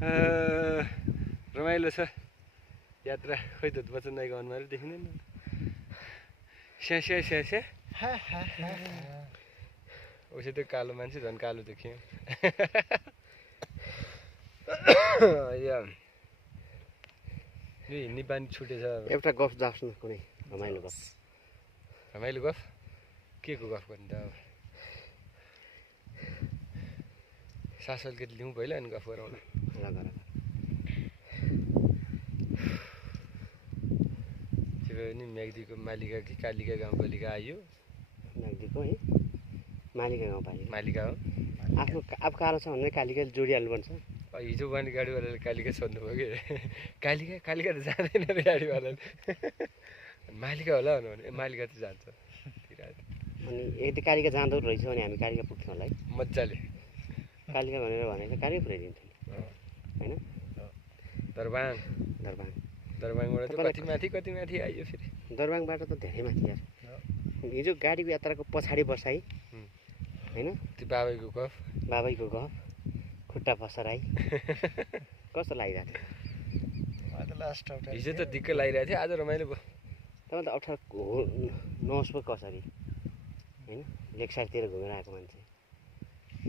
रमाइलो छ यात्रा। खोइ त वचन दाइको अनुहार देखिँदैन। स्या स्या स्या स्या उसै त्यो कालो मान्छे झन् कालो देखियो। यो हिँड्ने बानी छुटेछ। एउटा गफ जाप्छु न कुनै रमाइलो गफ। रमाइलो गफ के को गफ गर्ने त अब? सासुल केटी लिउँ पहिला अनि गफ गरौँ न। नि म्याग्दीको मालिका कि कालिका गाउँपालिका आयो। म्याग्दीको है मालिका गाउँपालिका मालिका हो। आफ्नो अब कालो छ भने कालिकाले जोडिहाल्नु पर्छ। हिजो वानी गाडीवालाले कालिका सोध्नुभयो कि कालिका कालिका त जाँदैन रे गाडीवालाले। मालिका होला भने मालिका त जान्छ। अनि यदि कालिका जाँदो रहेछ भने हामी कालिका पुग्थ्यौँ होला है मजाले। कालिका भनेको कालिका पुऱ्याइदिन्थ्यो होइन। दरबाङ दरबाङबाट कति माथि आइयो फेरि। दरबाङबाट त धेरै माथि यार। हिजो गाडीको यात्राको पछाडि बसाइ होइन। त्यो बाबैको गफ खुट्टा पसराइ कस्तो लागिरहेको थियो। हिजो त दिक्क लागिरहेको थियो। आज रमाइलो भयो। तपाईँ त अप्ठ्यारो नहोस् पो कसरी होइन। लेक साइडतिर घुमेर आएको मान्छे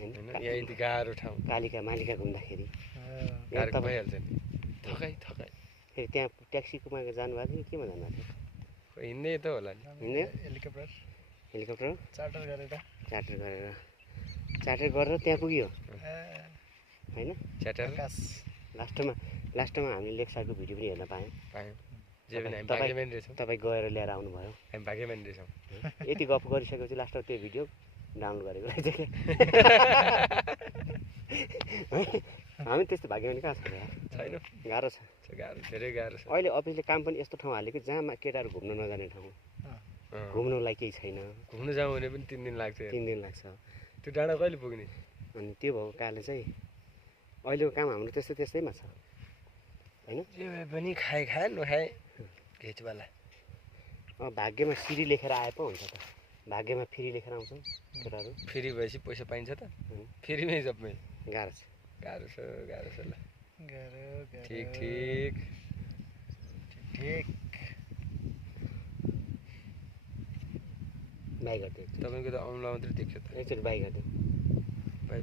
होइन। यही गाह्रो ठाउँ कालिका मालिका घुम्दाखेरि गाह्रो भइहाल्छ नि। थकाइ फेरि त्यहाँ ट्याक्सीकोमा जानुभएको थियो केमा जानुभएको थियो? हिँड्ने त होला नि। हिँड्ने हेलिकप्टर चार्टर गरेर त्यहाँ पुग्यो होइन। लास्टमा हामीले लेक साइडको भिडियो पनि हेर्न पायौँ। तपाईँ गएर ल्याएर आउनुभयो। हामी भाग्यमान रहेछौँ। यति गफ गरिसकेपछि लास्टमा त्यो भिडियो डाउनलोड गरेको रहेछ क्या। हामी त्यस्तो भाग्यमानी कहाँ छ यार। छैन। गाह्रो छ। धेरै गाह्रो छ। अहिले अफिसले काम पनि यस्तो ठाउँ हाल्यो कि जहाँ केटाहरू घुम्न नजाने ठाउँ। घुम्नलाई केही छैन। घुम्नु जाउँ भने पनि 3 दिन लाग्छ। 3 दिन लाग्छ। त्यो डाँडा कहिले पुग्ने? अनि त्यो भएको कारणले चाहिँ अहिलेको काम हाम्रो त्यस्तैमा छ होइन। जे भए पनि खाए नखाए घेचवाला। भाग्यमा सिरी लेखेर आए पो हुन्छ त। भाग्यमा फेरि लेखेर आउँछ केटाहरू। फेरि भएपछि पैसा पाइन्छ त। फेरिमै सबमै गाह्रो छ ल। ठिक बाई गरिदियो। तपाईँको त औँला मात्रै देख्यो त। एकचोटि बाई गरिदियो। बाई